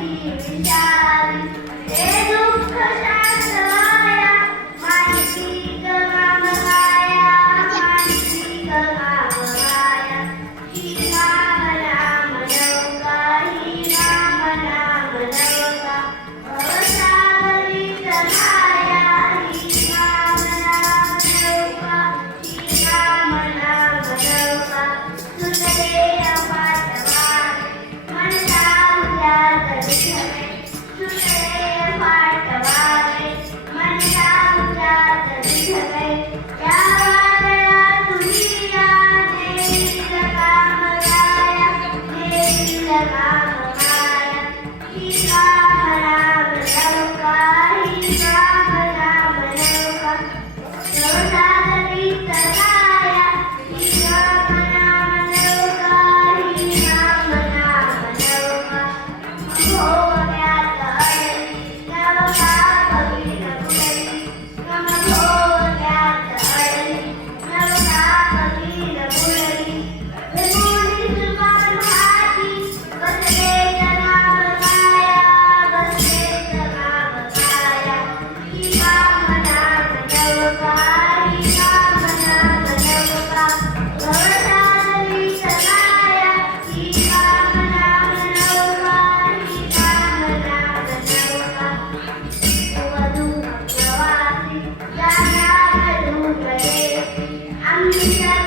你们家。Hallelujah.